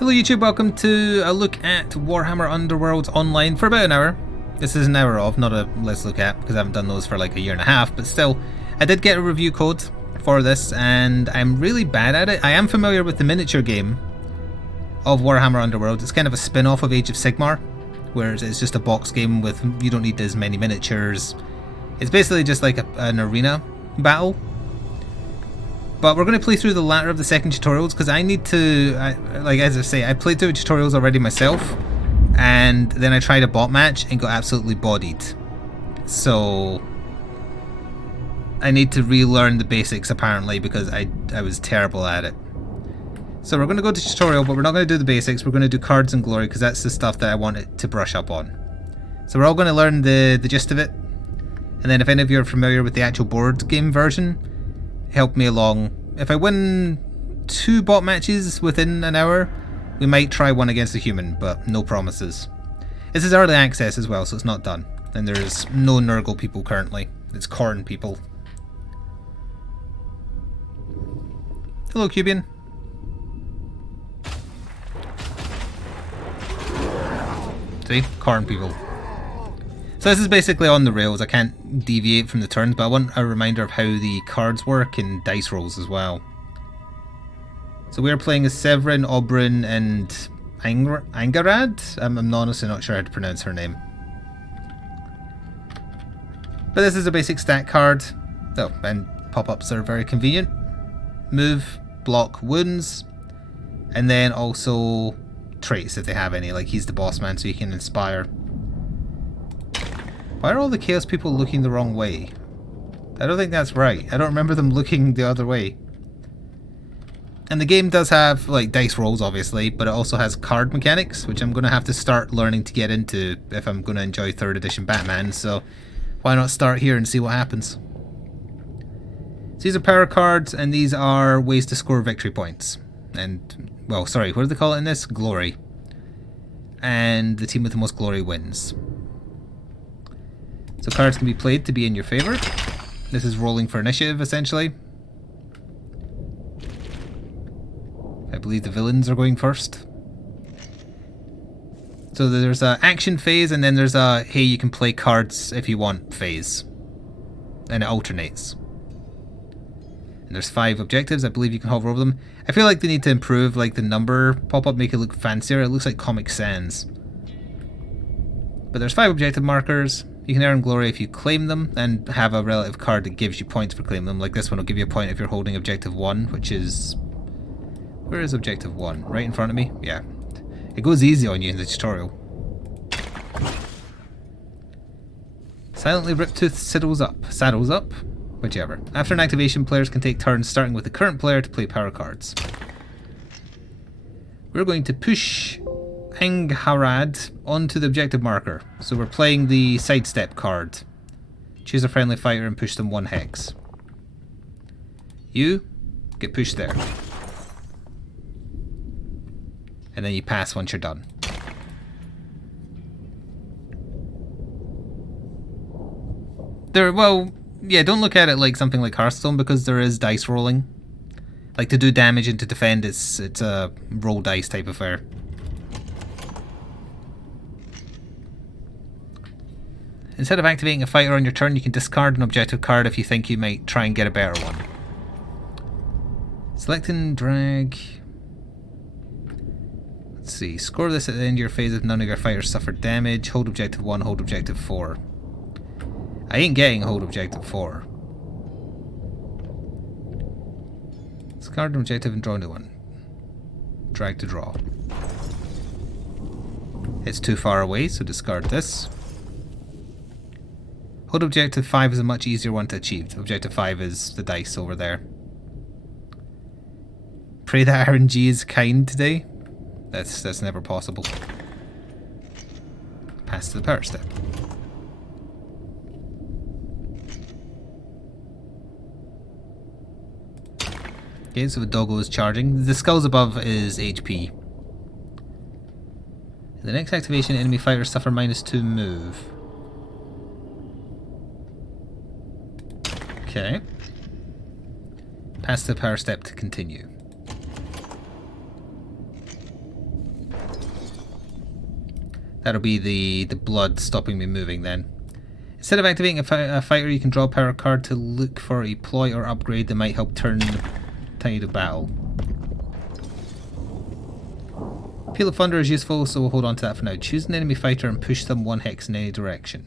Hello YouTube, welcome to a look at Warhammer Underworlds online for about an hour. This is an hour of, not a let's look at, because I haven't done those for like a year and a half, but still, I did get a review code for this and I'm really bad at it. I am familiar with the miniature game of Warhammer Underworlds. It's kind of a spin-off of Age of Sigmar, whereas it's just a box game with, you don't need as many miniatures. It's basically just like an arena battle. But we're going to play through the latter of the second tutorials because I need to, like as I say, I played through tutorials already myself, and then I tried a bot match and got absolutely bodied. So I need to relearn the basics apparently because I was terrible at it. So we're going to go to tutorial, but we're not going to do the basics. We're going to do cards and glory because that's the stuff that I wanted to brush up on. So we're all going to learn the gist of it, and then if any of you are familiar with the actual board game version, help me along. If I win 2 bot matches within an hour, we might try one against a human, but no promises. This is early access as well, so it's not done. And there's no Nurgle people currently. It's Khorne people. Hello, Cubian. See? Khorne people. So this is basically on the rails. I can't deviate from the turns, but I want a reminder of how the cards work and dice rolls as well. So we're playing as Severin, Oberyn, and Angarad? I'm honestly not sure how to pronounce her name. But this is a basic stat card. Oh, and pop-ups are very convenient. Move, block, wounds, and then also traits if they have any. Like he's the boss man, so you can inspire. Why are all the Chaos people looking the wrong way? I don't think that's right. I don't remember them looking the other way. And the game does have like dice rolls obviously, but it also has card mechanics, which I'm going to have to start learning to get into if I'm going to enjoy 3rd edition Batman, so why not start here and see what happens. So these are power cards, and these are ways to score victory points. And, well, sorry, what do they call it in this? Glory. And the team with the most glory wins. So cards can be played to be in your favour. This is rolling for initiative, essentially. I believe the villains are going first. So there's a action phase, and then there's a, hey, you can play cards if you want phase. And it alternates. And there's 5 objectives. I believe you can hover over them. I feel like they need to improve like the number pop-up, make it look fancier. It looks like Comic Sans. But there's 5 objective markers. You can earn glory if you claim them, and have a relative card that gives you points for claiming them. Like this one will give you a point if you're holding objective 1, which is... Where is objective 1? Right in front of me? Yeah. It goes easy on you in the tutorial. Silently Riptooth saddles up. Whichever. After an activation, players can take turns starting with the current player to play power cards. We're going to push Angharad onto the objective marker. So we're playing the sidestep card. Choose a friendly fighter and push them 1 hex. You get pushed there. And then you pass once you're done. Well, yeah, don't look at it like something like Hearthstone because there is dice rolling. Like to do damage and to defend, it's a roll dice type of affair. Instead of activating a fighter on your turn, you can discard an objective card if you think you might try and get a better one. Select and drag. Let's see. Score this at the end of your phase if none of your fighters suffer damage. Hold objective 1, hold objective 4. I ain't getting hold objective 4. Discard an objective and draw a new one. Drag to draw. It's too far away, so discard this. Hold objective 5 is a much easier one to achieve. Objective 5 is the dice over there. Pray that RNG is kind today. That's never possible. Pass to the power step. Okay, so the doggo is charging. The skulls above is HP. In the next activation, enemy fighters suffer -2 move. Okay. Pass the power step to continue. That'll be the blood stopping me moving then. Instead of activating a fighter, you can draw a power card to look for a ploy or upgrade that might help turn the tide of battle. Peal of Thunder is useful, so we'll hold on to that for now. Choose an enemy fighter and push them 1 hex in any direction.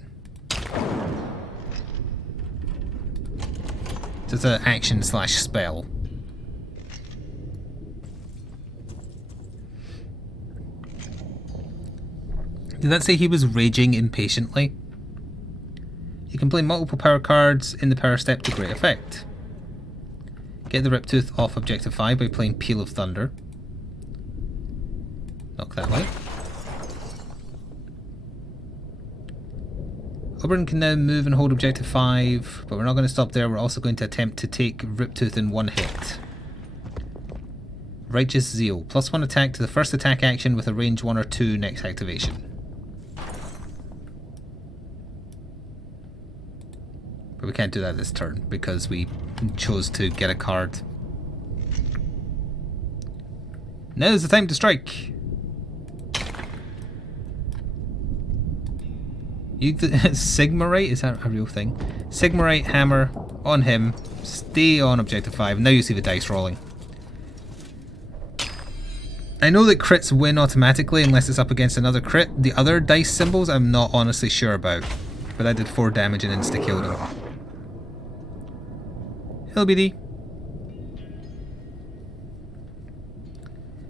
So it's an action slash spell. Did that say he was raging impatiently? You can play multiple power cards in the power step to great effect. Get the Riptooth off Objective 5 by playing Peal of Thunder. Knock that way. Oberon can now move and hold Objective 5, but we're not going to stop there. We're also going to attempt to take Riptooth in 1 hit. Righteous Zeal. +1 attack to the first attack action with a range 1 or 2 next activation. But we can't do that this turn because we chose to get a card. Now's the time to strike. Sigmarite? Is that a real thing? Sigmarite hammer on him. Stay on Objective 5. Now you see the dice rolling. I know that crits win automatically unless it's up against another crit. The other dice symbols I'm not honestly sure about. But I did 4 damage and insta-killed him. Hello, BD.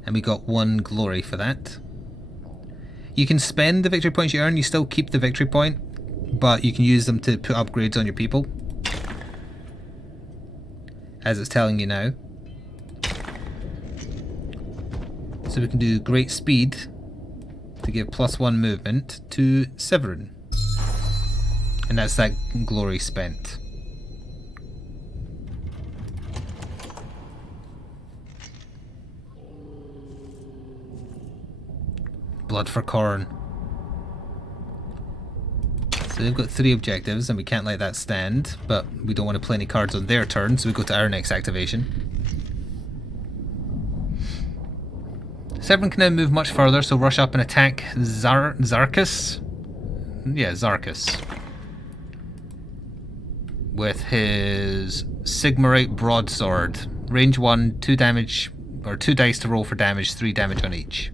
And we got 1 glory for that. You can spend the victory points you earn, you still keep the victory point, but you can use them to put upgrades on your people. As it's telling you now. So we can do great speed to give +1 movement to Severin. And that's that glory spent. Blood for Corn. So they've got 3 objectives and we can't let that stand, but we don't want to play any cards on their turn, so we go to our next activation. Severin can now move much further, so rush up and attack Zarkus. Yeah, Zarkus. With his Sigmarite Broadsword. Range 1, 2 damage, or 2 dice to roll for damage, 3 damage on each.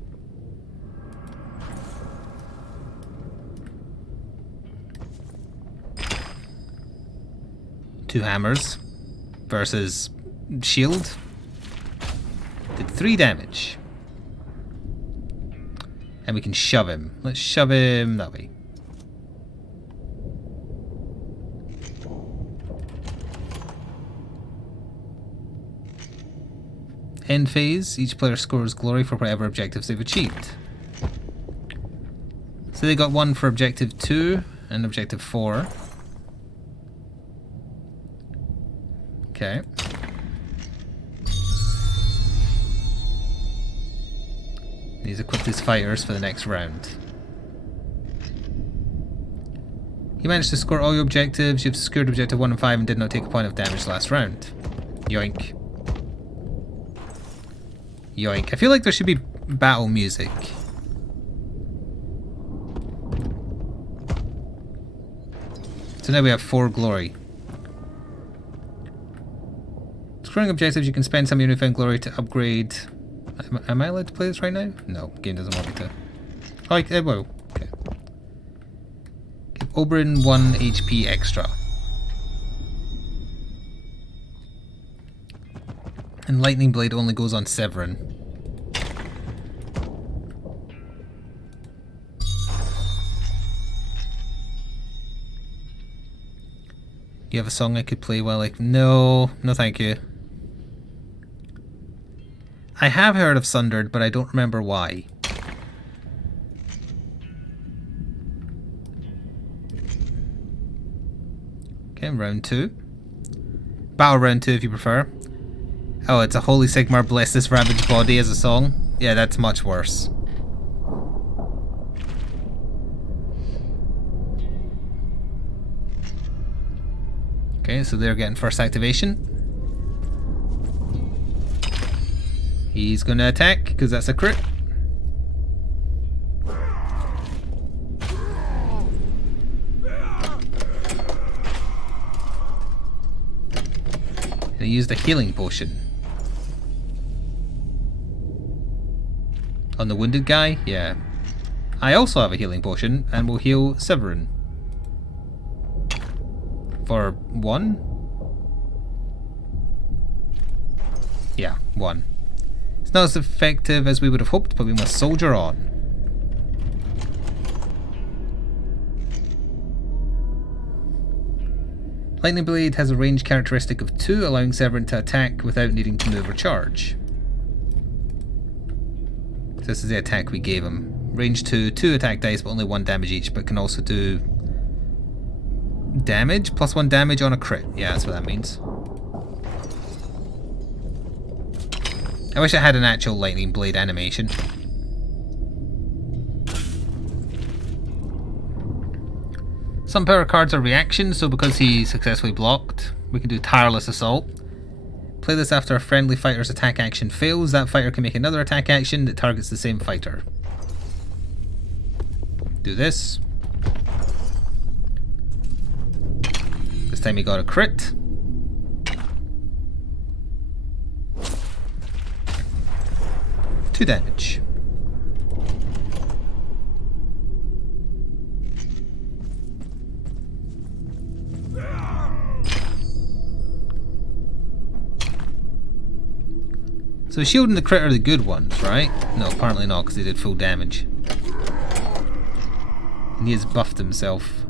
Two hammers versus shield. Did 3 damage. And we can shove him. Let's shove him that way. End phase. Each player scores glory for whatever objectives they've achieved. So they got 1 for Objective 2 and Objective 4. Okay. He's equipped his fighters for the next round. You managed to score all your objectives. You've secured Objective 1 and 5 and did not take a point of damage last round. Yoink. Yoink. I feel like there should be battle music. So now we have 4 glory. Scoring objectives, you can spend some of your newfound glory to upgrade. Am I allowed to play this right now? No, game doesn't want me to. Oh, I will. Okay. Give Oberon 1 HP extra. And Lightning Blade only goes on Severin. You have a song I could play while I... No, no thank you. I have heard of Sundered, but I don't remember why. Okay, round 2. Battle round 2 if you prefer. Oh, it's a Holy Sigmar Bless This Ravaged Body as a song? Yeah, that's much worse. Okay, so they're getting first activation. He's going to attack, because that's a crit. And he used a healing potion. On the wounded guy? Yeah. I also have a healing potion and will heal Severin. For 1? Yeah, 1. It's not as effective as we would have hoped, but we must soldier on. Lightning Blade has a range characteristic of 2, allowing Severin to attack without needing to move or charge. So this is the attack we gave him. Range 2, 2 attack dice, but only 1 damage each, but can also do damage, plus 1 damage on a crit. Yeah, that's what that means. I wish I had an actual Lightning Blade animation. Some power cards are reactions, so because he successfully blocked, we can do Tireless Assault. Play this after a friendly fighter's attack action fails. That fighter can make another attack action that targets the same fighter. Do this. This time he got a crit. Two damage. So shield and the crit are the good ones, right? No, apparently not, because he did full damage. And he has buffed himself.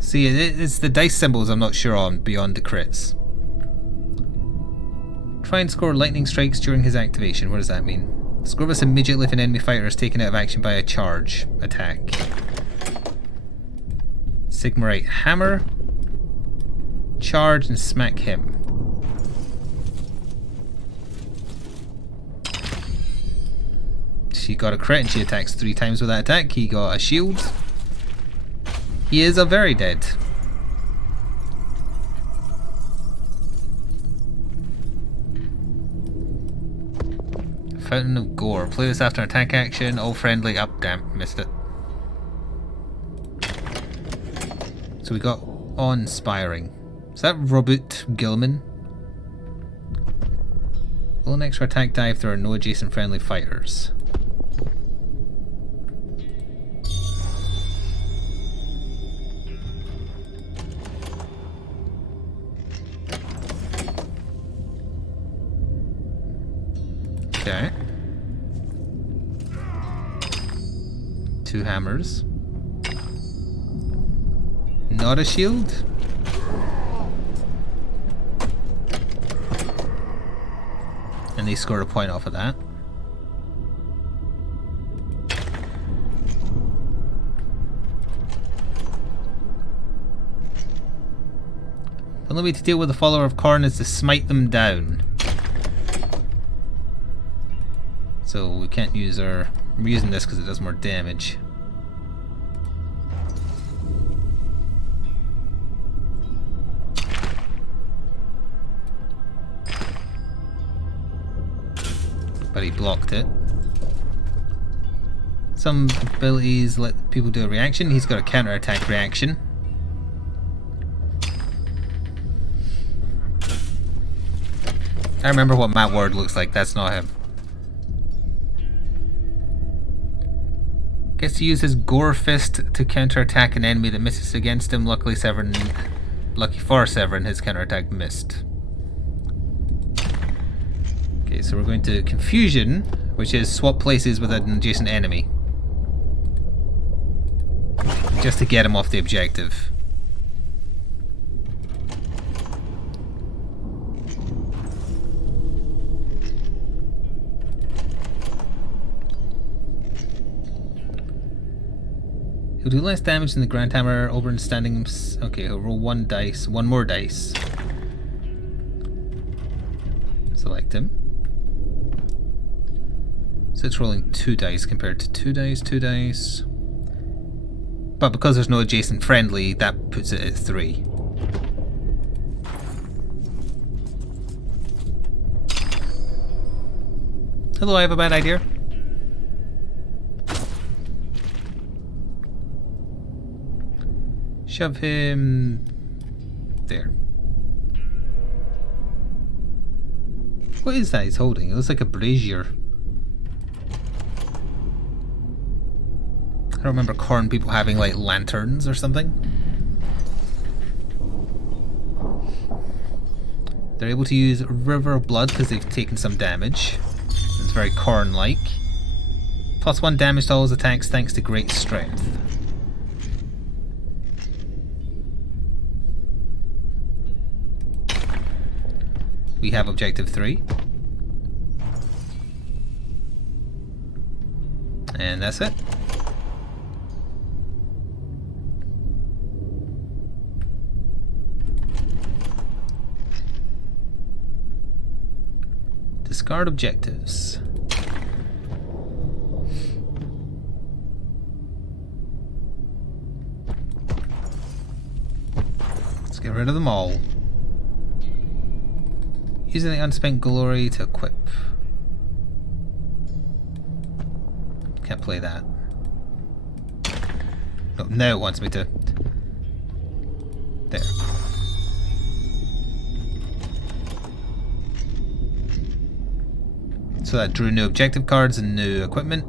See, it's the dice symbols I'm not sure on beyond the crits. Try and score lightning strikes during his activation. What does that mean? Score this immediately if an enemy fighter is taken out of action by a charge attack. Sigmarite Hammer. Charge and smack him. She got a crit and she attacks 3 times with that attack. He got a shield. He is a very dead. Fountain of Gore. Play this after an attack action. All friendly. Up, damn, missed it. So we got Awe-Inspiring. Is that Robert Gilman? Roll an extra attack die if there are no adjacent friendly fighters. Okay. 2 hammers. Not a shield? And they scored a point off of that. The only way to deal with the follower of Khorne is to smite them down. So we can't use our... We're using this because it does more damage. But he blocked it. Some abilities let people do a reaction. He's got a counter-attack reaction. I remember what Matt Ward looks like. That's not him. Gets to use his Gore Fist to counter-attack an enemy that misses against him. Lucky for Severin, his counter-attack missed. Okay, so we're going to Confusion, which is swap places with an adjacent enemy. Just to get him off the objective. He'll do less damage than the Grand Hammer. Oberyn standing... Okay, he'll roll 1 dice. 1 more dice. Select him. So it's rolling 2 dice compared to 2 dice, 2 dice. But because there's no adjacent friendly, that puts it at 3. Hello, I have a bad idea. Shove him There. What is that he's holding? It looks like a brazier. I don't remember Khorne people having like lanterns or something. They're able to use River of Blood because they've taken some damage. It's very Khorne-like. +1 damage to all his attacks thanks to great strength. We have objective 3. And that's it. Discard objectives. Let's get rid of them all. Using the unspent glory to equip. Can't play that. Oh, now it wants me to. There. So that drew new objective cards and new equipment.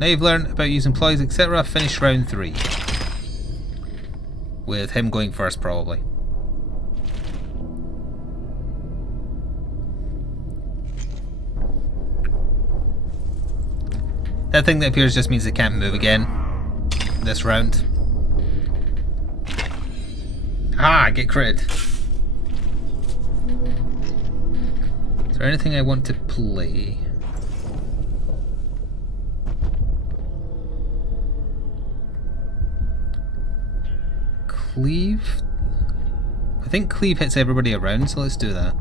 Now you've learned about using ploys, etc. Finish round 3. With him going first, probably. That thing that appears just means it can't move again this round. Ah, get crit. Is there anything I want to play? Cleave? I think Cleave hits everybody around, so let's do that.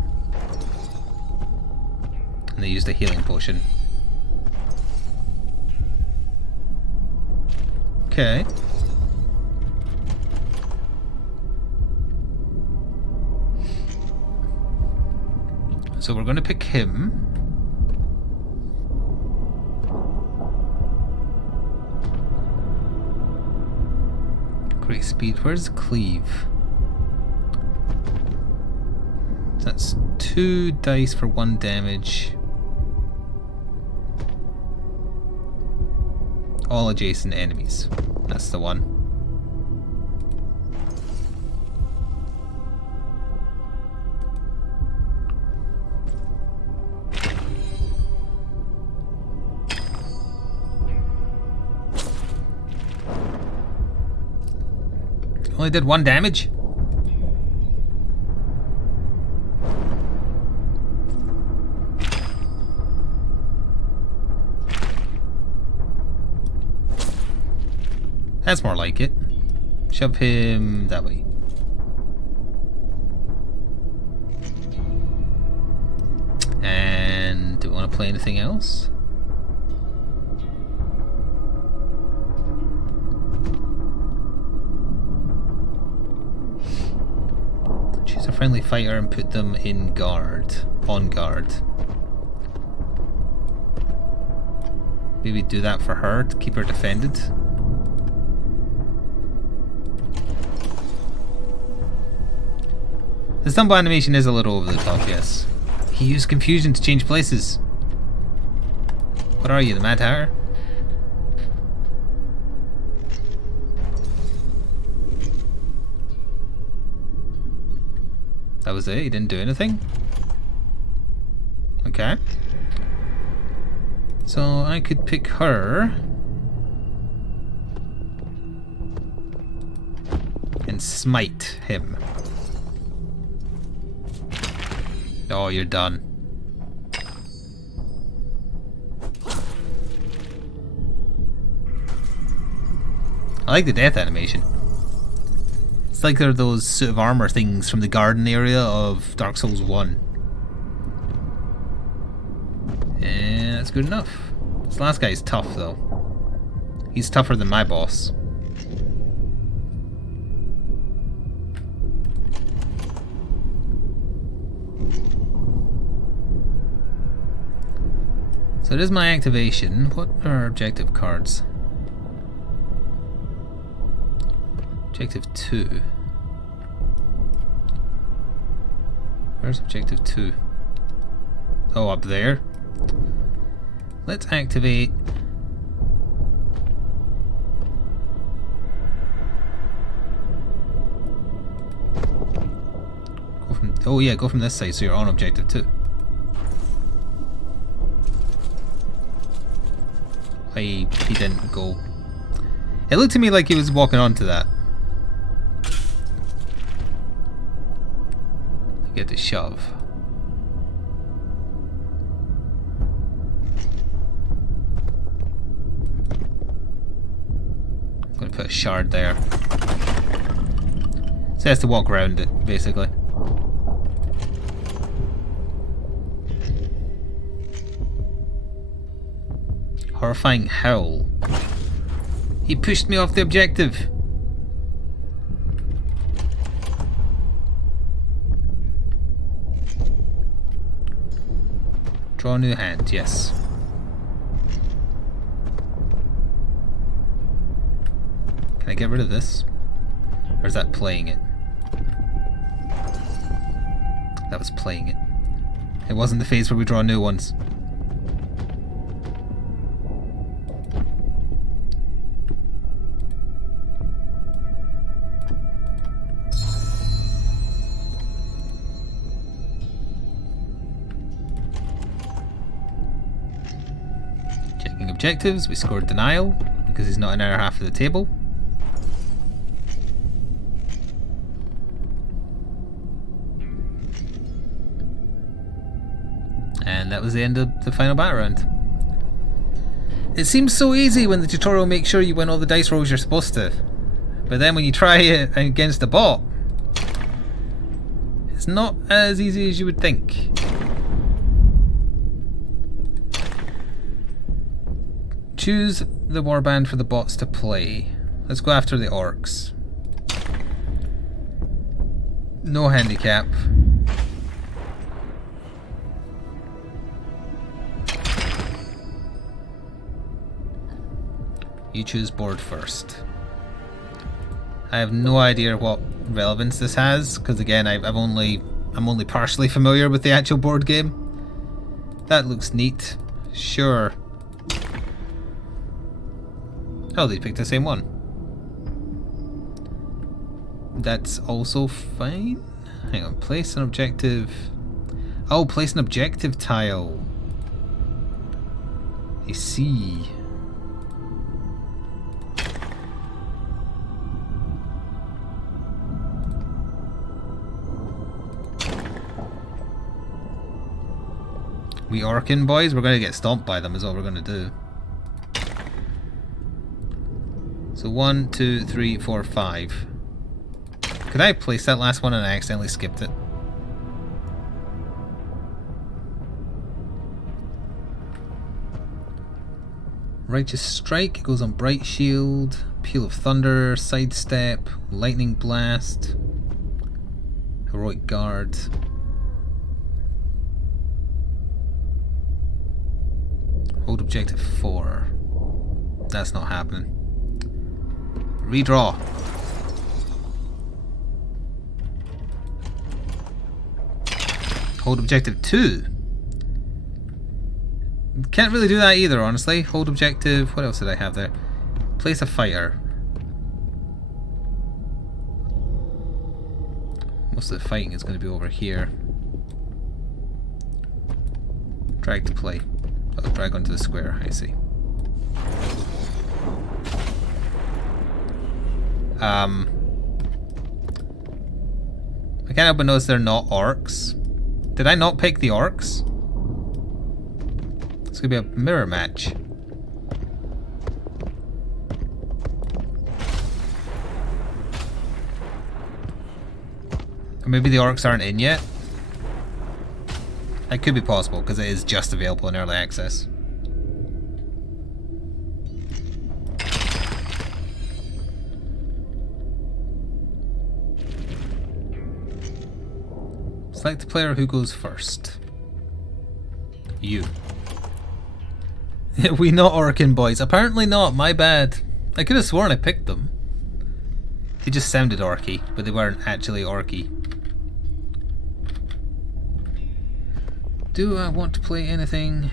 And they use the healing potion. Okay. So we're going to pick him. Great speed. Where's Cleave? That's 2 dice for 1 damage. All adjacent enemies. That's the one. Only did 1 damage? That's more like it. Shove him that way. And do we want to play anything else? Choose a friendly fighter and put them in guard. On guard. Maybe do that for her to keep her defended. The stumble animation is a little over the top, yes. He used confusion to change places. What are you, the Mad Hatter? That was it? He didn't do anything? Okay. So I could pick her. And smite him. Oh, you're done. I like the death animation. It's like they're those suit of armor things from the garden area of Dark Souls 1. And that's good enough. This last guy's tough though. He's tougher than my boss. So So it is my activation. What are our objective cards? Objective 2. Where's objective 2? Oh, up there. Let's activate. Go from, oh yeah, go from this side so you're on objective 2. He didn't go. It looked to me like he was walking onto that. Get to shove. I'm going to put a shard there. So he has to walk around it, basically. Horrifying howl. He pushed me off the objective. Draw a new hand, yes. Can I get rid of this? Or is that playing it? That was playing it. It wasn't the phase where we draw new ones. Objectives, we scored denial because he's not in our half of the table. And that was the end of the final battle round. It seems so easy when the tutorial makes sure you win all the dice rolls you're supposed to. But then when you try it against a bot, it's not as easy as you would think. Choose the warband for the bots to play. Let's go after the orcs. No handicap. You choose board first. I have no idea what relevance this has, because again I'm only partially familiar with the actual board game. That looks neat. Sure. Oh, they picked the same one. That's also fine. Hang on, place an objective. Oh, place an objective tile. I see. We Orkin boys, we're going to get stomped by them is what we're going to do. So 1, 2, 3, 4, 5. Could I place that last one and I accidentally skipped it? Righteous Strike goes on Bright Shield, Peal of Thunder, Sidestep, Lightning Blast, Heroic Guard. Hold objective 4. That's not happening. Redraw. Hold objective 2. Can't really do that either, honestly. Hold objective. What else did I have there? Place a fighter. Most of the fighting is going to be over here. Drag to play. Oh, drag onto the square. I see. I can't help but notice they're not orcs. Did I not pick the orcs? It's gonna be a mirror match. Or maybe the orcs aren't in yet? That could be possible because it is just available in early access. Select the player who goes first. You. We not Orkin boys. Apparently not, my bad. I could have sworn I picked them. They just sounded orky, but they weren't actually orky. Do I want to play anything?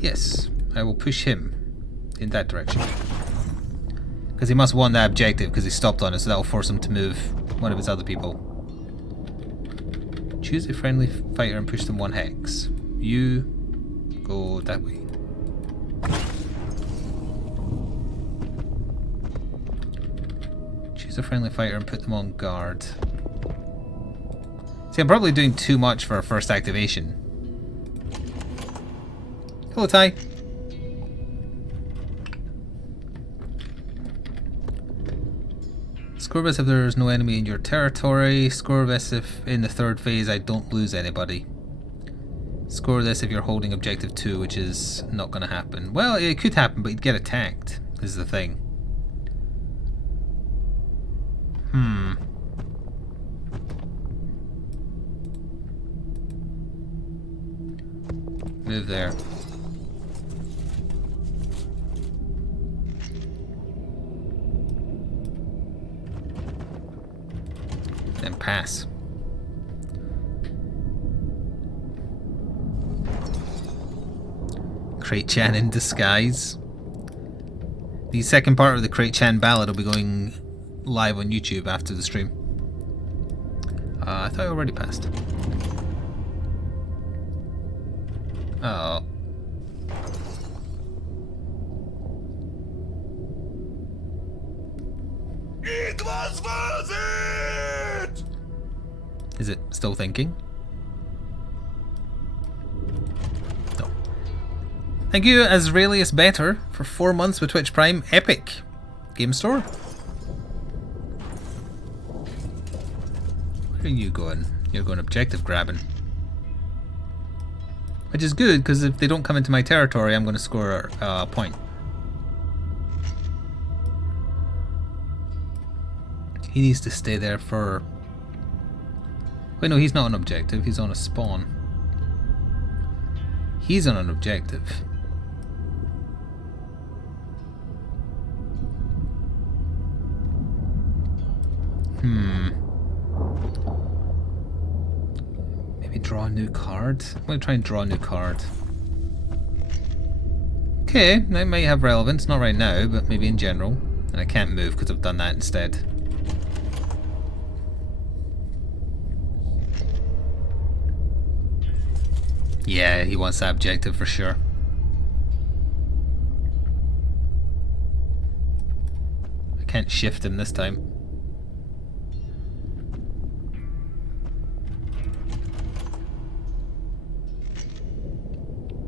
Yes, I will push him in that direction. Because he must want that objective because he stopped on it, so that will force him to move one of his other people. Choose a friendly fighter and push them 1 hex. You go that way. Choose a friendly fighter and put them on guard. See, I'm probably doing too much for a first activation. Hello, Ty. Score this if there's no enemy in your territory. Score this if in the 3rd phase I don't lose anybody. Score this if you're holding objective 2, which is not going to happen. Well, it could happen, but you'd get attacked, is the thing. Move there. Then pass. Crate Chan in disguise. The second part of the Crate Chan ballad will be going live on YouTube after the stream. I thought I already passed. Oh. It was worth it! Is it still thinking? No. Thank you, Azraelius Better, for 4 months with Twitch Prime. Epic. Game Store. Where are you going? You're going objective grabbing. Which is good, because if they don't come into my territory, I'm going to score a point. He needs to stay there for... Wait, no, he's not an objective. He's on a spawn. He's on an objective. Maybe draw a new card? I'm going to try and draw a new card. Okay, that might have relevance. Not right now, but maybe in general. And I can't move because I've done that instead. Yeah, he wants that objective for sure. I can't shift him this time.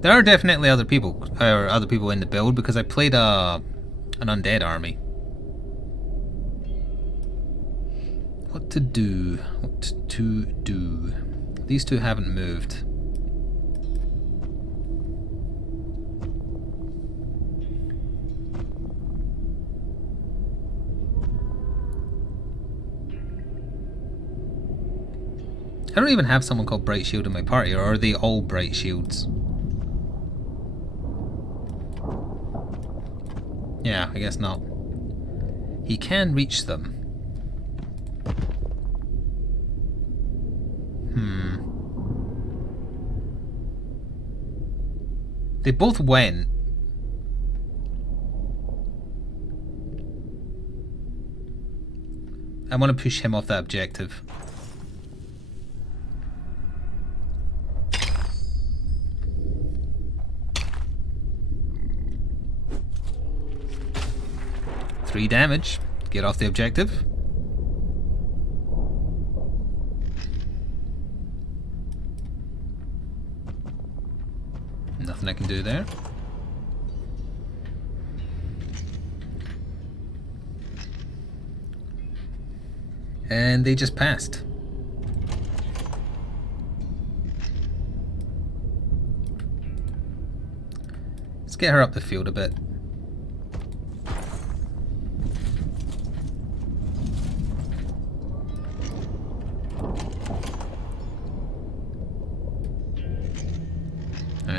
There are definitely other people in the build because I played an undead army. What to do? What to do? These two haven't moved. I don't even have someone called Bright Shield in my party, or are they all Bright Shields? Yeah, I guess not. He can reach them. They both went. I want to push him off that objective. Three damage. Get off the objective. Nothing I can do there. And they just passed. Let's get her up the field a bit.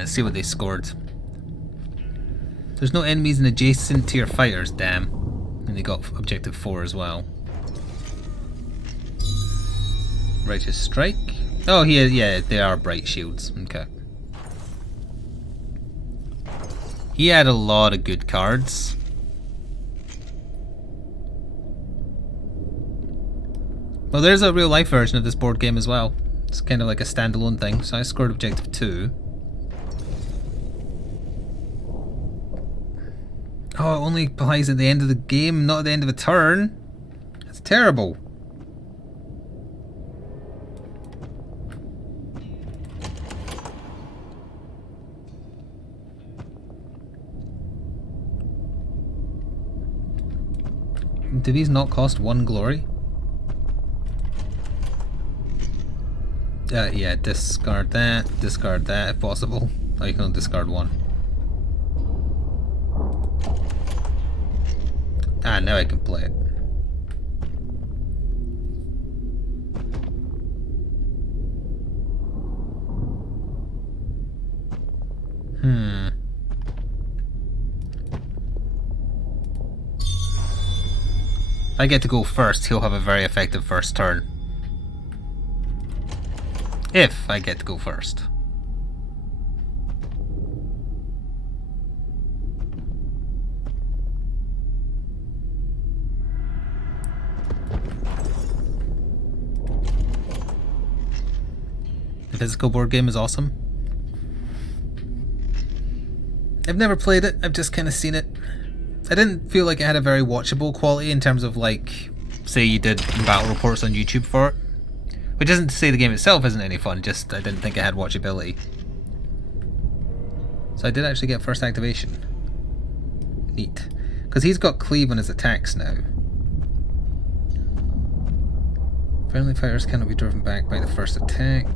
Let's see what they scored. There's no enemies in adjacent to your fighters, damn. And they got objective 4 as well. Righteous Strike. Oh, yeah, they are bright shields. Okay. He had a lot of good cards. Well, there's a real life version of this board game as well. It's kind of like a standalone thing. So I scored objective 2. Oh, it only applies at the end of the game, not at the end of a turn. That's terrible. Do these not cost 1 glory? Yeah, discard that if possible. Oh, you can only discard 1. Ah, now I can play it. If I get to go first, he'll have a very effective first turn. If I get to go first. The physical board game is awesome. I've never played it, I've just kind of seen it. I didn't feel like it had a very watchable quality in terms of, like, say you did battle reports on YouTube for it. Which isn't to say the game itself isn't any fun, just I didn't think it had watchability. So I did actually get first activation. Neat. Because he's got cleave on his attacks now. Friendly fighters cannot be driven back by the first attack.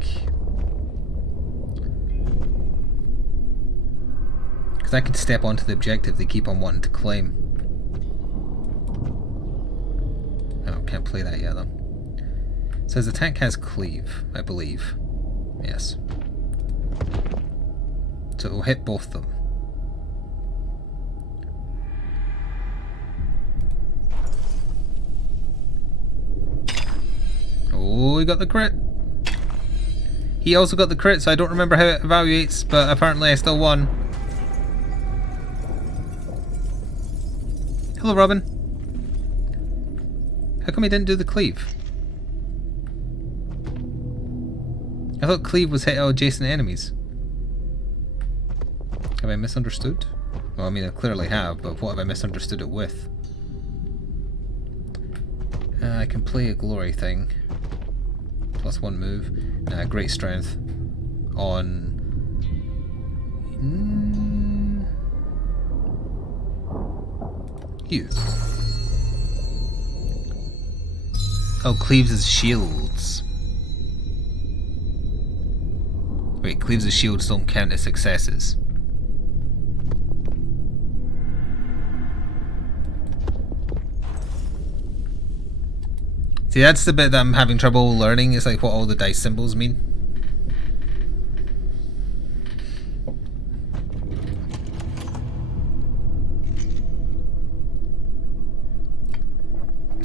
Because I could step onto the objective they keep on wanting to claim. Oh, can't play that yet though. So his attack has cleave, I believe. Yes. So it will hit both of them. Oh, he got the crit. He also got the crit, so I don't remember how it evaluates, but apparently I still won. Hello, Robin. How come he didn't do the cleave? I thought cleave was hit all adjacent enemies. Have I misunderstood? Well, I mean, I clearly have, but what have I misunderstood it with? I can play a glory thing. +1 move. Great strength. On... you. Oh, cleaves as shields. Wait, cleaves as shields don't count as successes. See, that's the bit that I'm having trouble learning, is like what all the dice symbols mean.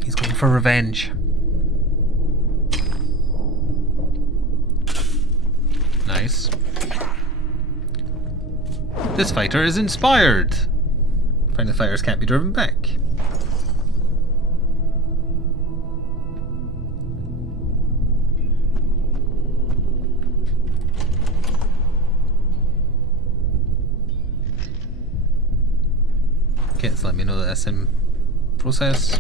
He's going for revenge. Nice. This fighter is inspired. Friendly fighters can't be driven back. Okay, it's letting me know that that's in process.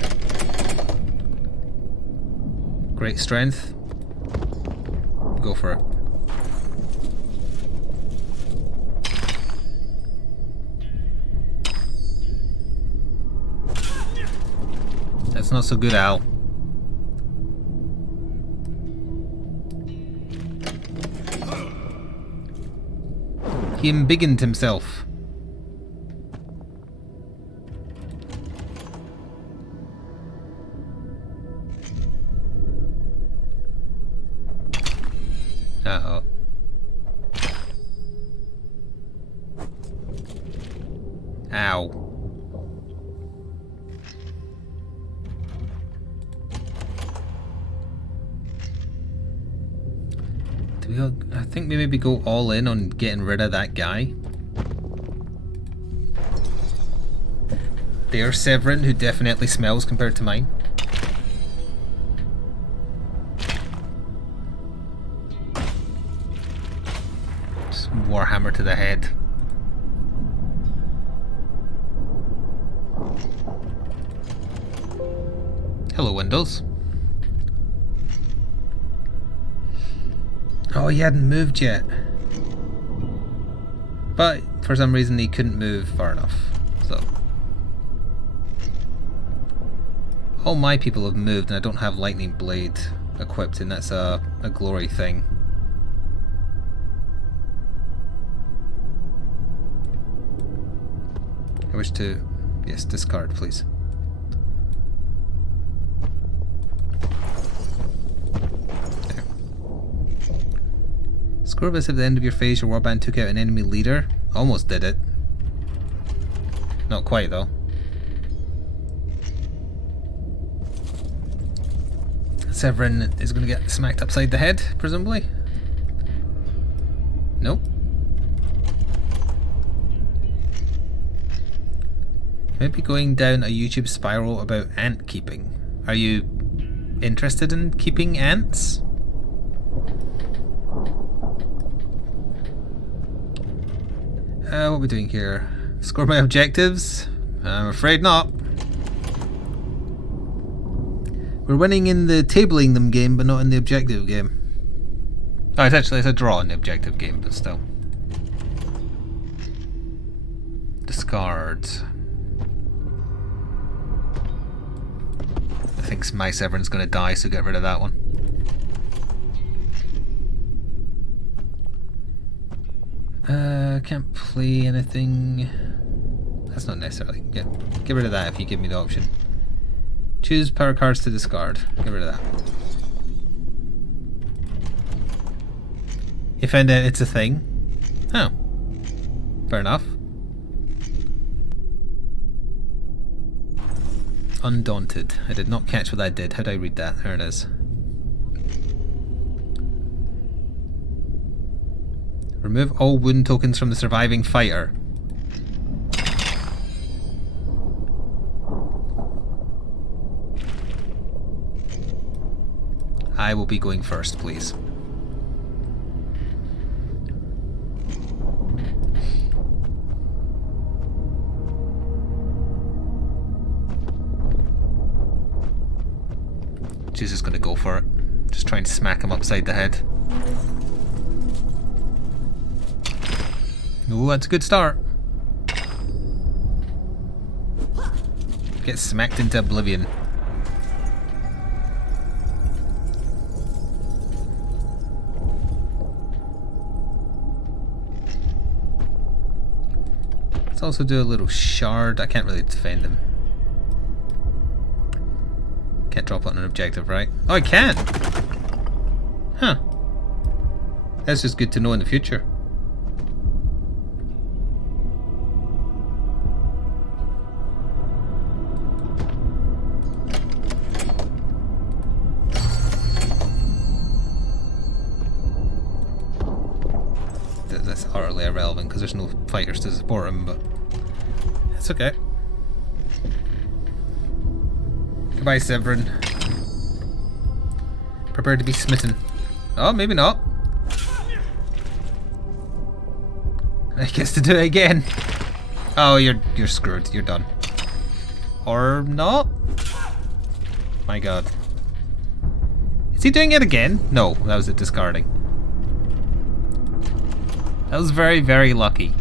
Great strength. Go for it. That's not so good, Al. He embiggened himself. Uh-oh. Ow. Do we all, I think we maybe go all in on getting rid of that guy. There's Severin, who definitely smells compared to mine. Just Warhammer to the head. Hello, Windows. Oh, he hadn't moved yet. But for some reason he couldn't move far enough. So all my people have moved and I don't have Lightning Blade equipped, and that's a glory thing. I wish to... yes, discard, please. There. Score this at the end of your phase, your warband took out an enemy leader. Almost did it. Not quite, though. Severin is going to get smacked upside the head, presumably. Nope. Maybe going down a YouTube spiral about ant keeping. Are you interested in keeping ants? What are we doing here? Score my objectives? I'm afraid not. We're winning in the tabling them game, but not in the objective game. Oh, it's a draw in the objective game, but still. Discard. I think my Severin's going to die, so get rid of that one. Can't play anything. That's not necessarily. Yeah, get rid of that if you give me the option. Choose power cards to discard. Get rid of that. You found out it's a thing? Oh. Fair enough. Undaunted. I did not catch what I did. How do I read that? There it is. Remove all wound tokens from the surviving fighter. I will be going first, please. She's just going to go for it. Just trying to smack him upside the head. Ooh, that's a good start. Get smacked into oblivion. Let's also do a little shard. I can't really defend him. Can't drop it on an objective, right? Oh, I can! Huh. That's just good to know in the future. That's utterly irrelevant because there's no fighters to support him, but it's okay. Goodbye, Severin. Prepare to be smitten. Oh, maybe not. I guess to do it again. Oh, you're screwed. You're done. Or not? My god. Is he doing it again? No, that was it discarding. That was very, very lucky.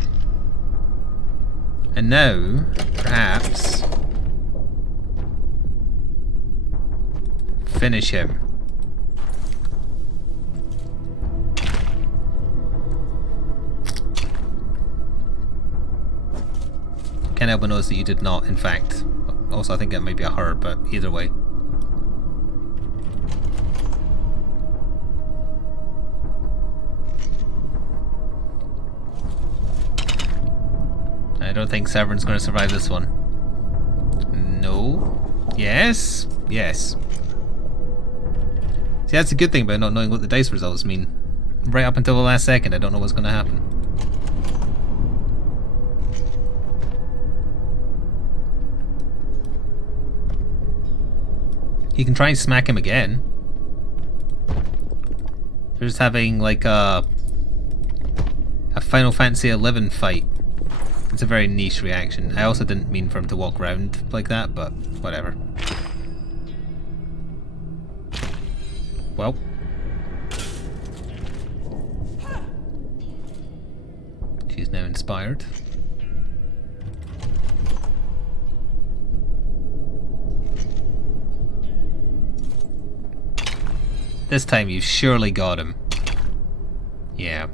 And now, perhaps, finish him. Can't help but notice that you did not, in fact. Also, I think it might be a her, but either way. I don't think Severin's going to survive this one. No. Yes. Yes. See, that's a good thing about not knowing what the dice results mean. Right up until the last second, I don't know what's going to happen. You can try and smack him again. They're just having like a Final Fantasy XI fight. It's a very niche reaction. I also didn't mean for him to walk around like that, but whatever. Well. She's now inspired. This time you surely got him. Yeah.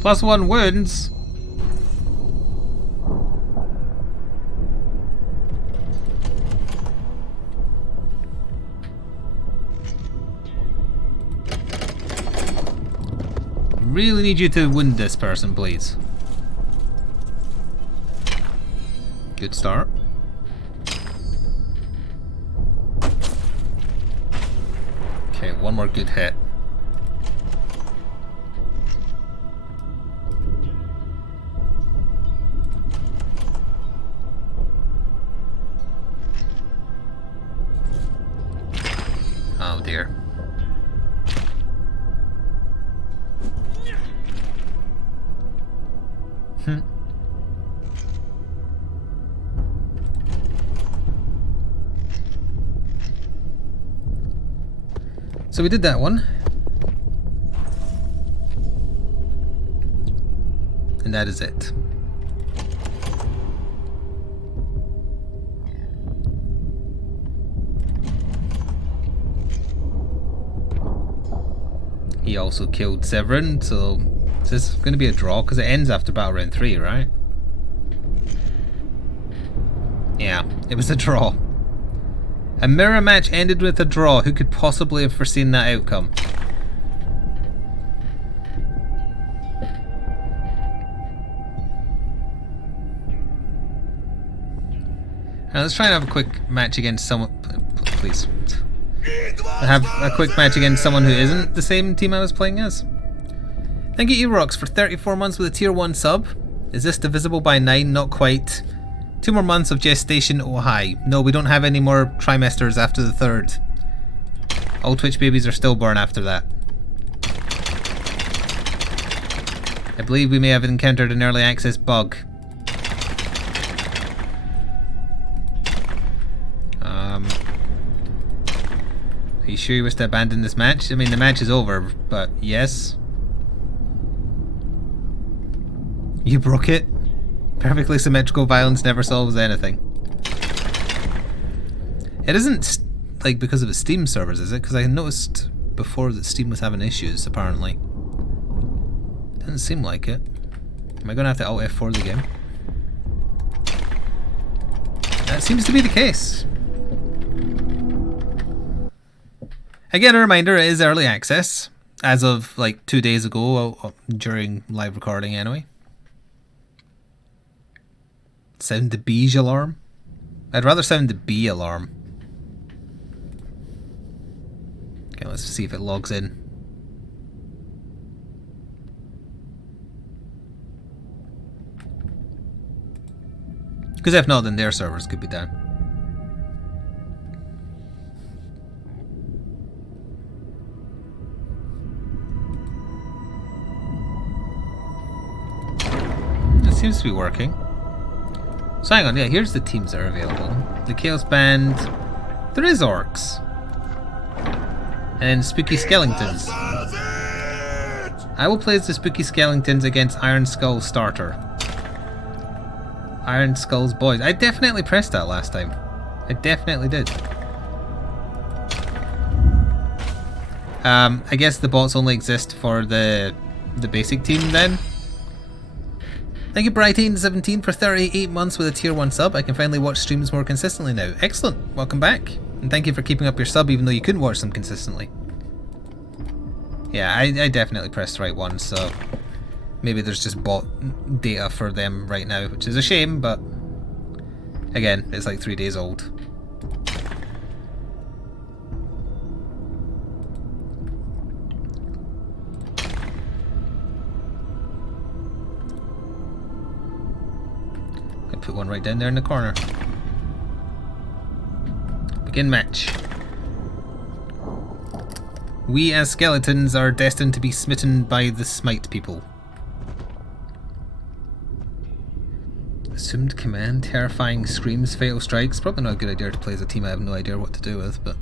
+1 wounds. Really need you to wound this person, please. Good start. Okay, one more good hit. Oh dear. So we did that one. And that is it. He also killed Severin, so is this going to be a draw? Because it ends after battle round 3, right? Yeah, it was a draw. A mirror match ended with a draw. Who could possibly have foreseen that outcome? Now let's try and have a quick match against someone. Please. Have a quick match against someone who isn't the same team I was playing as. Thank you, Erox, for 34 months with a tier 1 sub. Is this divisible by 9? Not quite. 2 more months of gestation, oh hi. No, we don't have any more trimesters after the 3rd. All Twitch babies are stillborn after that. I believe we may have encountered an early access bug. Are you sure you wish to abandon this match? I mean, the match is over, but yes. You broke it? Perfectly symmetrical violence never solves anything. It isn't like because of its Steam servers, is it? Because I noticed before that Steam was having issues, apparently. Doesn't seem like it. Am I going to have to Alt F4 the game? That seems to be the case. Again, a reminder, it is early access. As of like 2 days ago, during live recording anyway. Sound the beige alarm? I'd rather sound the bee alarm. Okay, let's see if it logs in. Because if not, then their servers could be down. It seems to be working. So hang on, yeah, here's the teams that are available. The Chaos Band. There is Orcs. And then Spooky Skeletons. I will play as the Spooky Skeletons against Iron Skull starter. Iron Skull's boys. I definitely pressed that last time. I definitely did. I guess the bots only exist for the basic team then. Thank you, Brighteen17, for 38 months with a tier 1 sub. I can finally watch streams more consistently now. Excellent. Welcome back. And thank you for keeping up your sub even though you couldn't watch them consistently. Yeah, I definitely pressed the right one, so maybe there's just bot data for them right now, which is a shame, but again, it's like 3 days old. I put one right down there in the corner. Begin match. We as skeletons are destined to be smitten by the smite people. Assumed command, terrifying screams, fatal strikes. Probably not a good idea to play as a team I have no idea what to do with, but...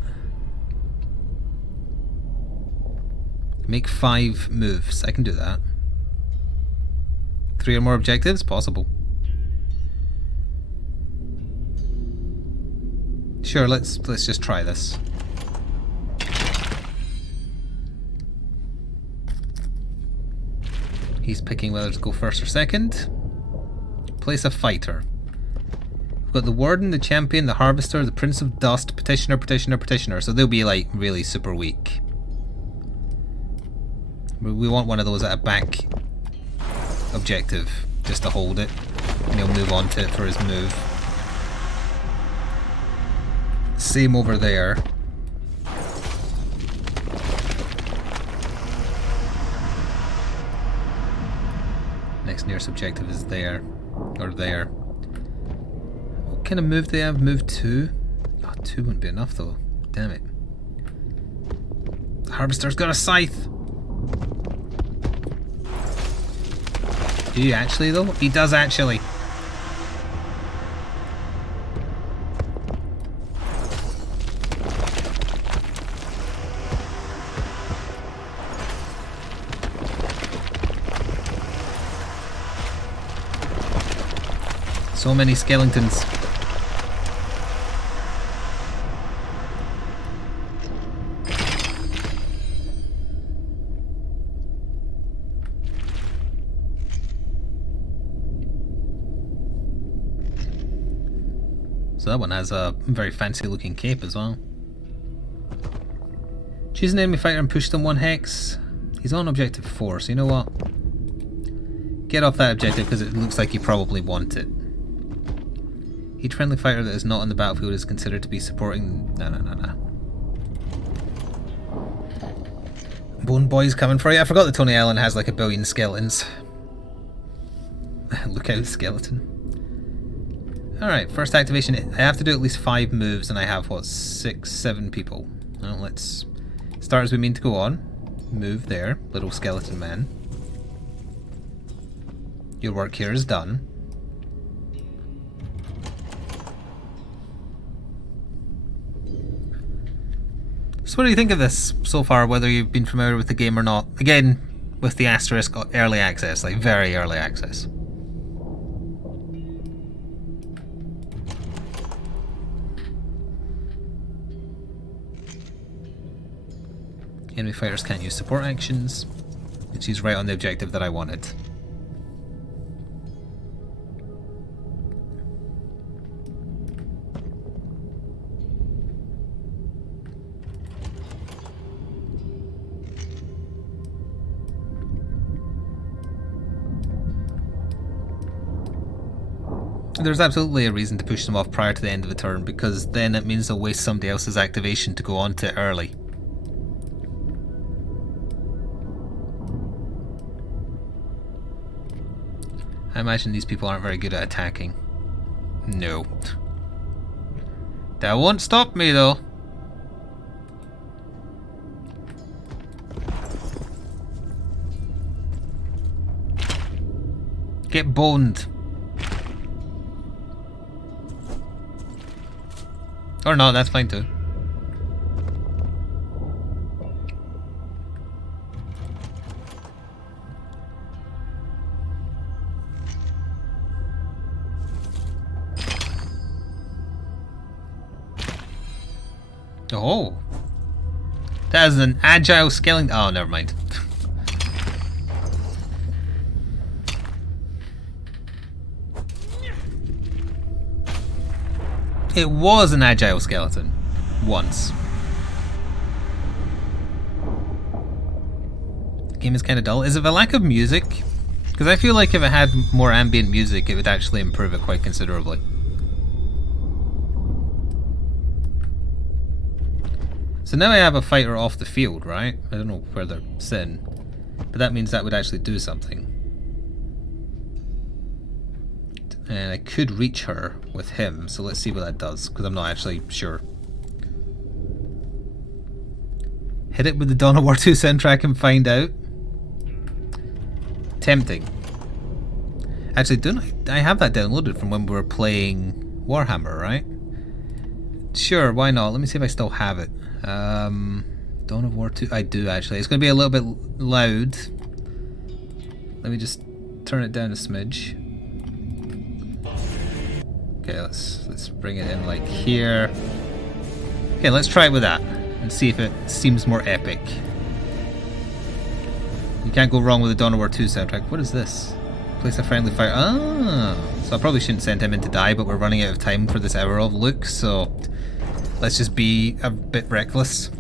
Make 5 moves. I can do that. 3 or more objectives? Possible. Sure, let's just try this. He's picking whether to go first or second. Place a fighter. We've got the Warden, the Champion, the Harvester, the Prince of Dust, Petitioner, Petitioner, Petitioner. So they'll be like really super weak. We want one of those at a back objective just to hold it. And he'll move on to it for his move. Same over there. Next nearest objective is there. Or there. What kind of move do they have? Move 2? Oh, 2 wouldn't be enough though. Damn it. The Harvester's got a scythe! Do you actually though? He does actually. So many skeletons. So that one has a very fancy looking cape as well. Choose an enemy fighter and push them 1 hex. He's on objective 4, so you know what? Get off that objective because it looks like you probably want it. Each friendly fighter that is not on the battlefield is considered to be supporting... No. Bone Boy's coming for you. I forgot that Tony Allen has like 1 billion skeletons. Look out, skeleton. Alright, first activation. I have to do at least 5 moves and I have, what, 6, 7 people. Well, let's start as we mean to go on. Move there, little skeleton man. Your work here is done. So what do you think of this so far, whether you've been familiar with the game or not? Again, with the asterisk early access, like very early access. Enemy fighters can't use support actions. It's used right on the objective that I wanted. There's absolutely a reason to push them off prior to the end of the turn, because then it means they'll waste somebody else's activation to go on to it early. I imagine these people aren't very good at attacking. No. That won't stop me though. Get boned. Or no, that's fine too. Oh, that is an agile skeleton. Oh, never mind. It was an agile skeleton. Once. The game is kind of dull. Is it the lack of music? Because I feel like if it had more ambient music, it would actually improve it quite considerably. So now I have a fighter off the field, right? I don't know where they're sitting. But that means that would actually do something. And I could reach her with him, so let's see what that does, because I'm not actually sure. Hit it with the Dawn of War 2 soundtrack and find out. Tempting. Actually, don't I have that downloaded from when we were playing Warhammer, right? Sure, why not? Let me see if I still have it. Dawn of War 2. I do actually. It's going to be a little bit loud. Let me just turn it down a smidge. Okay, let's bring it in like here. Okay, let's try it with that and see if it seems more epic. You can't go wrong with the Dawn of War 2 soundtrack. What is this? Place a friendly fire. Ah, so I probably shouldn't send him in to die, but we're running out of time for this hour of look, so let's just be a bit reckless.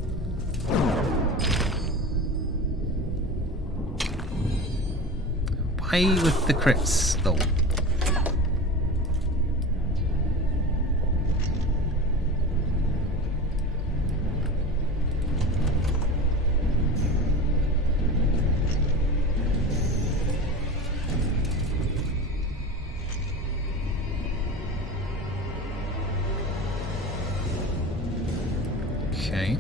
Why with the crits though? Okay.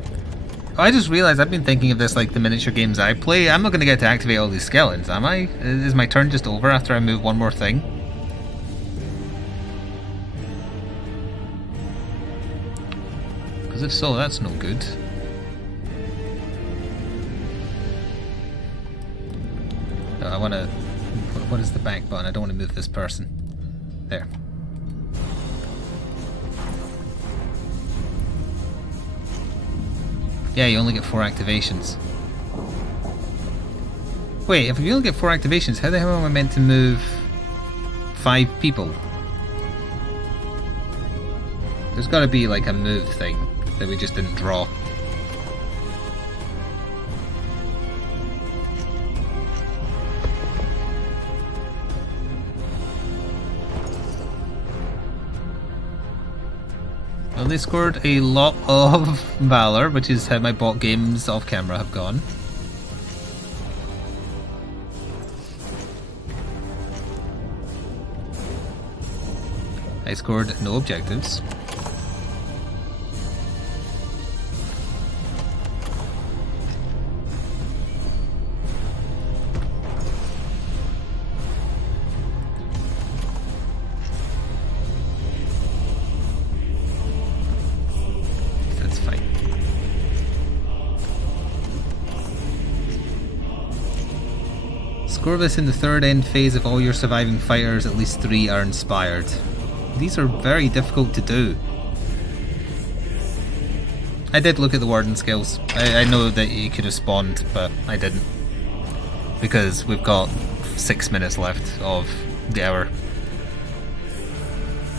Oh, I just realized I've been thinking of this like the miniature games I play. I'm not going to get to activate all these skeletons, am I? Is my turn just over after I move one more thing? Because if so, that's no good. No, I want to... What is the back button? I don't want to move this person. There. Yeah, you only get 4 activations. Wait, if you only get 4 activations, how the hell am I meant to move 5 people? There's got to be like a move thing that we just didn't draw. Well, they scored a lot of Valor, which is how my bot games off camera have gone. I scored no objectives. Score this in the third end phase if all your surviving fighters, at least 3, are inspired. These are very difficult to do. I did look at the warden skills. I know that you could have spawned, but I didn't. Because we've got 6 minutes left of the hour.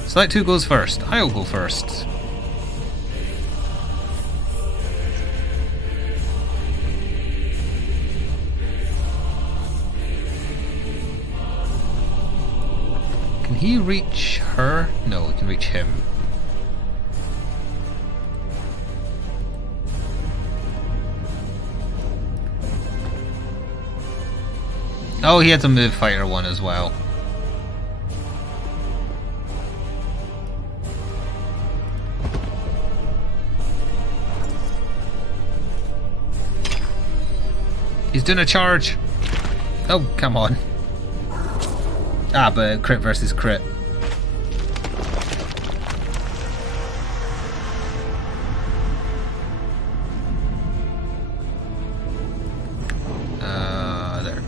Select who goes first. I'll go first. Can he reach her? No, he can reach him. Oh, he had to move fighter 1 as well. He's doing a charge. Oh, come on. Ah, but crit versus crit. There.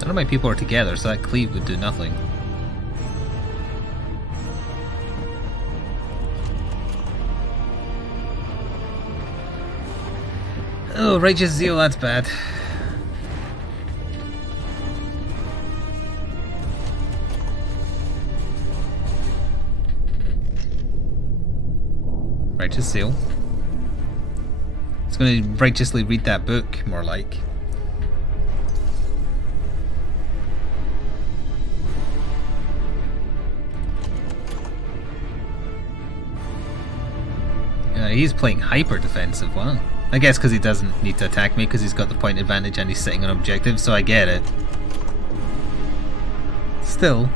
None of my people are together, so that cleave would do nothing. Oh, Righteous Zeal, that's bad. Righteous Zeal. It's going to righteously read that book, more like. He's playing hyper defensive. Wow. I guess because he doesn't need to attack me because he's got the point advantage and he's sitting on objective, so I get it. Still.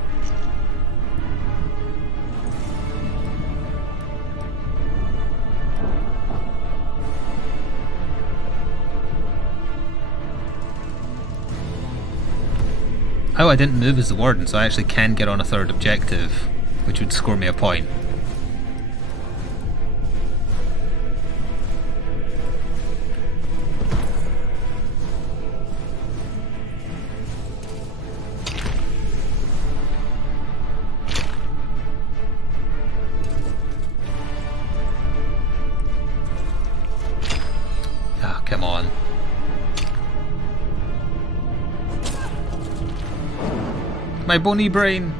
Oh, I didn't move as the warden, so I actually can get on a third objective, which would score me a point. Ah, come on. My bony brain.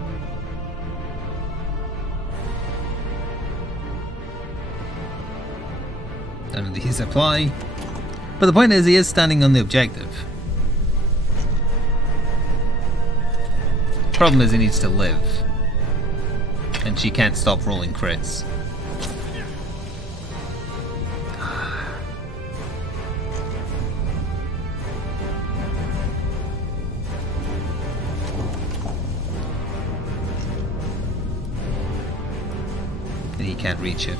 None of these apply. But the point is, he is standing on the objective. Problem is, he needs to live. And she can't stop rolling crits. And he can't reach it.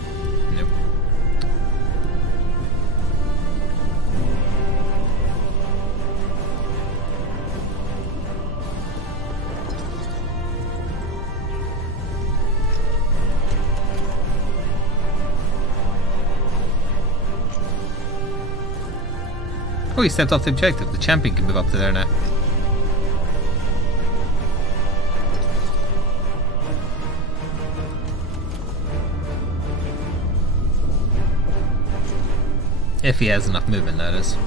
Nope. Oh, he stepped off the objective. The champion can move up to there now. If he has enough movement, that is.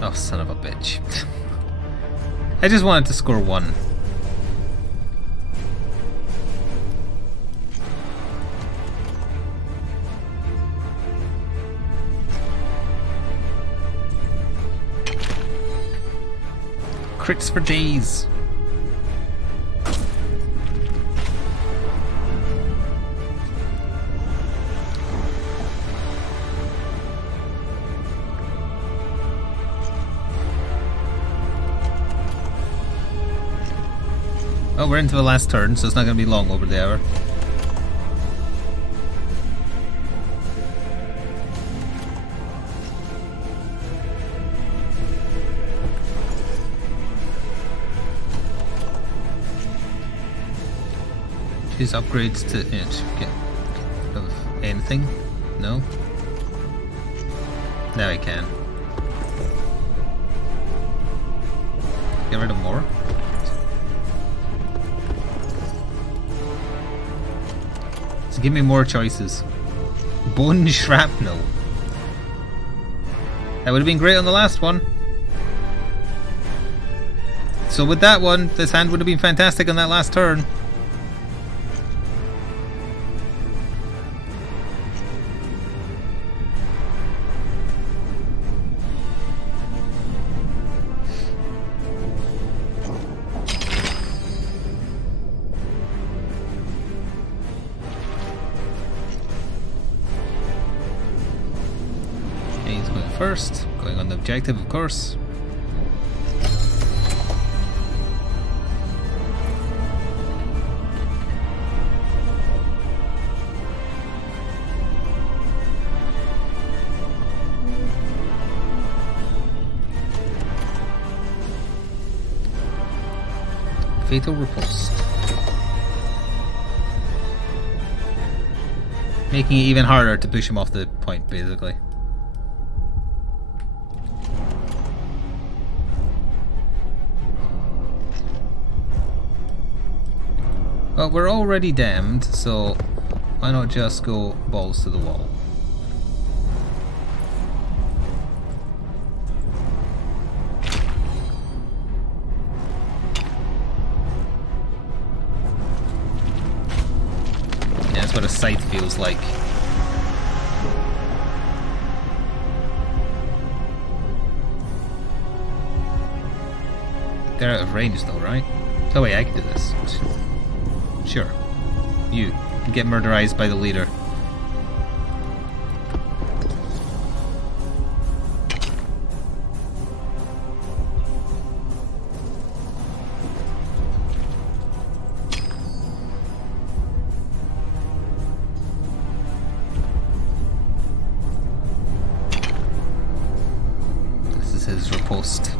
Oh, son of a bitch. I just wanted to score one. Crits for days. Oh, we're into the last turn, so it's not going to be long over the hour. Choose upgrades to get rid of anything? No? Now I can. Get rid of more? So give me more choices. Bone shrapnel. That would have been great on the last one. So with that one, this hand would have been fantastic on that last turn. First, going on the objective, of course. Fatal Riposte. Making it even harder to push him off the point, basically. Well, we're already damned, so why not just go balls to the wall? scythe feels like. They're out of range though, right? Oh wait, I can do this. Sure. You can get murderized by the leader. This is his riposte.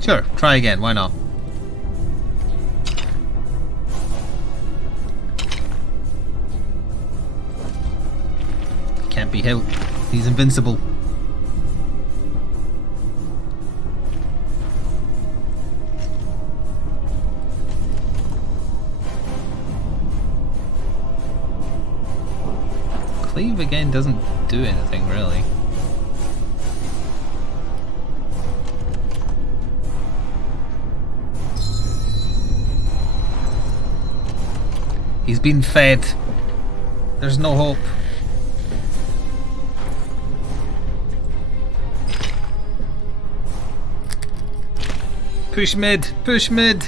Sure, try again, why not? He can't be helped. He's invincible. Cleave again doesn't do anything really. He's been fed. There's no hope. Push mid, push mid.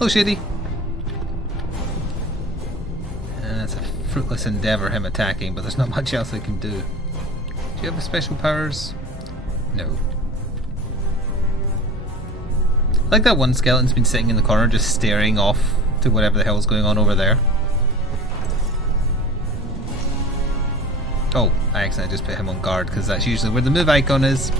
Oh, shitty. That's a fruitless endeavour, him attacking, but there's not much else I can do. Do you have special powers? No. Like that one skeleton's been sitting in the corner just staring off to whatever the hell's going on over there. Oh, I accidentally just put him on guard because that's usually where the move icon is.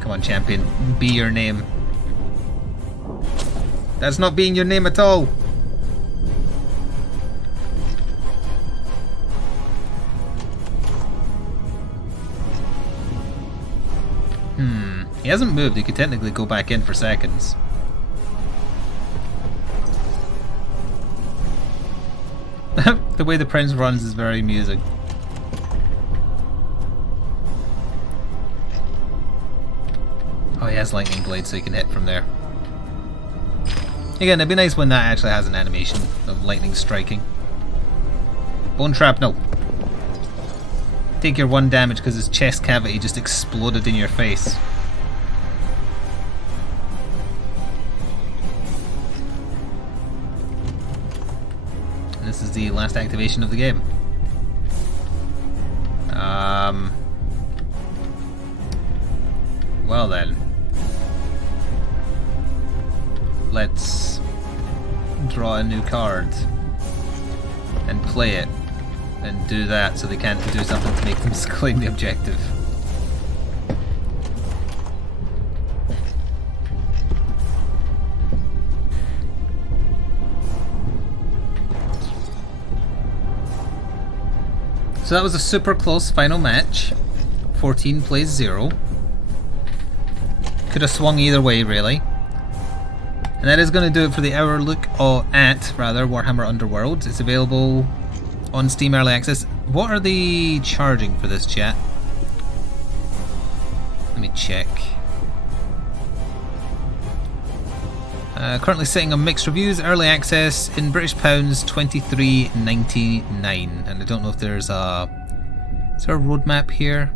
Come on, champion, be your name. That's not being your name at all. He hasn't moved, he could technically go back in for seconds. The way the prince runs is very amusing. Oh, he has lightning blade so he can hit from there. Again, it'd be nice when that actually has an animation of lightning striking. Bone trap, no. Take your 1 damage because his chest cavity just exploded in your face. And this is the last activation of the game. Well then. Let's draw a new card and play it and do that so they can't do something to make them claim the objective. So that was a super close final match. 14 plays 0. Could have swung either way really. And that is going to do it for the hour look at Warhammer Underworlds. It's available on Steam Early Access. What are they charging for this, chat? Let me check. Currently sitting on mixed reviews. Early Access in British pounds, £23.99. And I don't know if there's a... Is there a roadmap here?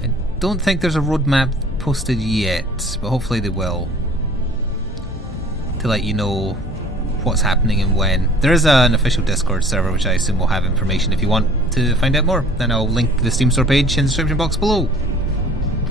I don't think there's a roadmap posted yet, but hopefully they will, to let you know what's happening and when. There is an official Discord server which I assume will have information if you want to find out more. Then I'll link the Steam store page in the description box below.